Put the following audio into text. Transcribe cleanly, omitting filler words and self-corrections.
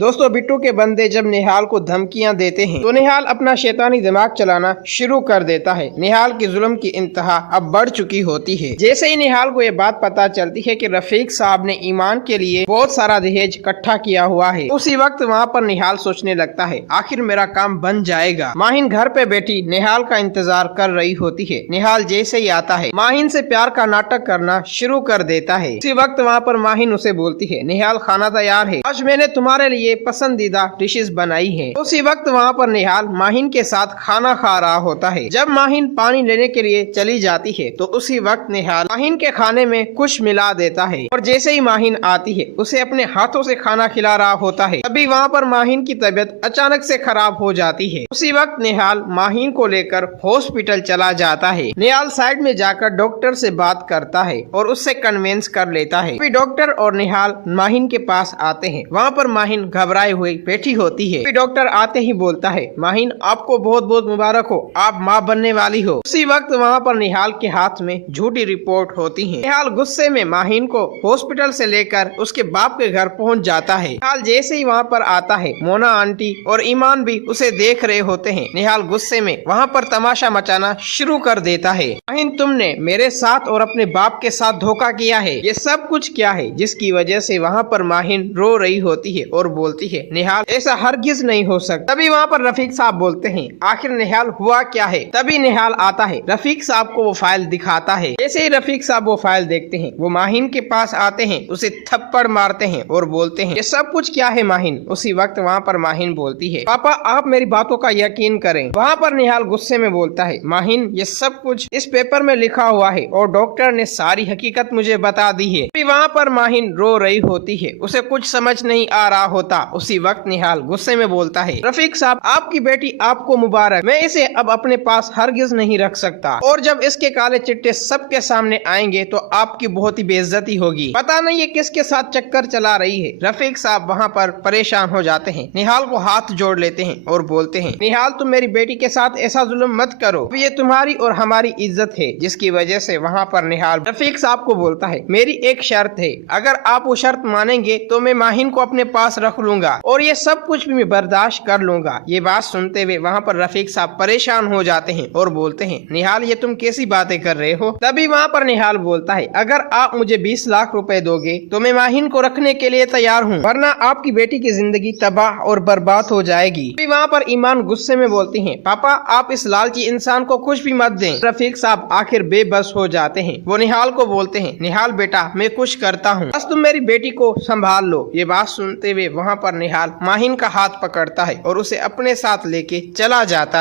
दोस्तों, बिट्टू के बंदे जब निहाल को धमकियां देते हैं तो निहाल अपना शैतानी दिमाग चलाना शुरू कर देता है। निहाल की जुल्म की इंतहा अब बढ़ चुकी होती है। जैसे ही निहाल को ये बात पता चलती है कि रफीक साहब ने ईमान के लिए बहुत सारा दहेज इकट्ठा किया हुआ है, उसी वक्त वहाँ पर निहाल सोचने लगता है आखिर मेरा काम बन जाएगा। माहिन घर पे बैठी निहाल का इंतजार कर रही होती है। निहाल जैसे ही आता है माहिन से प्यार का नाटक करना शुरू कर देता है। उसी वक्त वहाँ पर माहिन उसे बोलती है, निहाल खाना तैयार है, आज मैंने तुम्हारे लिए पसंदीदा डिशेस बनाई हैं। उसी वक्त वहाँ पर निहाल माहिन के साथ खाना खा रहा होता है। जब माहिन पानी लेने के लिए चली जाती है तो उसी वक्त निहाल माहिन के खाने में कुछ मिला देता है और जैसे ही माहिन आती है उसे अपने हाथों से खाना खिला रहा होता है। तभी वहाँ पर माहिन की तबीयत अचानक से खराब हो जाती है। उसी वक्त निहाल माहिन को लेकर हॉस्पिटल चला जाता है। निहाल साइड में जाकर डॉक्टर से बात करता है और उससे कन्विंस कर लेता है। डॉक्टर और निहाल माहिन के पास आते हैं। वहाँ पर माहिन घबराए हुए बैठी होती है। डॉक्टर आते ही बोलता है, माहिन आपको बहुत बहुत मुबारक हो, आप माँ बनने वाली हो। उसी वक्त वहाँ पर निहाल के हाथ में झूठी रिपोर्ट होती है। निहाल गुस्से में माहिन को हॉस्पिटल से लेकर उसके बाप के घर पहुँच जाता है। निहाल जैसे ही वहाँ पर आता है मोना आंटी और ईमान भी उसे देख रहे होते हैं। निहाल गुस्से में वहाँ पर तमाशा मचाना शुरू कर देता है। माहिन, तुमने मेरे साथ और अपने बाप के साथ धोखा किया है, ये सब कुछ क्या है? जिसकी वजह से वहाँ पर माहिन रो रही होती है और बोलती है, निहाल ऐसा हरगिज नहीं हो सकता। तभी वहाँ पर रफीक साहब बोलते हैं, आखिर निहाल हुआ क्या है? तभी निहाल आता है, रफीक साहब को वो फाइल दिखाता है। जैसे ही रफीक साहब वो फाइल देखते हैं वो माहिन के पास आते हैं, उसे थप्पड़ मारते हैं और बोलते हैं, ये सब कुछ क्या है माहिन? उसी वक्त वहाँ पर माहिन बोलती है, पापा आप मेरी बातों का यकीन करें। वहाँ पर निहाल गुस्से में बोलता है, माहिन ये सब कुछ इस पेपर में लिखा हुआ है और डॉक्टर ने सारी हकीकत मुझे बता दी है। वहाँ पर माहिन रो रही होती है, उसे कुछ समझ नहीं आ रहा होता। उसी वक्त निहाल गुस्से में बोलता है, रफीक साहब आपकी बेटी आपको मुबारक, मैं इसे अब अपने पास हरगिज नहीं रख सकता और जब इसके काले चिट्टे सबके सामने आएंगे तो आपकी बहुत ही बेइज्जती होगी। पता नहीं ये किसके साथ चक्कर चला रही है। रफीक साहब वहाँ पर परेशान हो जाते हैं, निहाल को हाथ जोड़ लेते हैं और बोलते हैं, निहाल तुम मेरी बेटी के साथ ऐसा जुल्म मत करो, ये तुम्हारी और हमारी इज्जत है। जिसकी वजह से वहाँ पर निहाल रफीक साहब को बोलता है, मेरी एक शर्त है, अगर आप वो शर्त मानेंगे तो मैं माहिन को अपने पास रख लूंगा और ये सब कुछ भी मैं बर्दाश्त कर लूंगा। ये बात सुनते हुए वहाँ पर रफीक साहब परेशान हो जाते हैं और बोलते हैं, निहाल ये तुम कैसी बातें कर रहे हो? तभी वहाँ पर निहाल बोलता है, अगर आप मुझे 20 लाख रुपए दोगे तो मैं माहिन को रखने के लिए तैयार हूँ, वरना आपकी बेटी की जिंदगी तबाह और बर्बाद हो जाएगी। वहाँ पर ईमान गुस्से में बोलती है, पापा आप इस लालची इंसान को कुछ भी मत दें। रफीक साहब आखिर बेबस हो जाते हैं। वो निहाल को बोलते हैं, निहाल बेटा मैं कुछ करता हूँ, बस तुम मेरी बेटी को संभाल लो। ये बात सुनते हुए वहाँ पर निहाल माहिन का हाथ पकड़ता है और उसे अपने साथ लेके चला जाता है।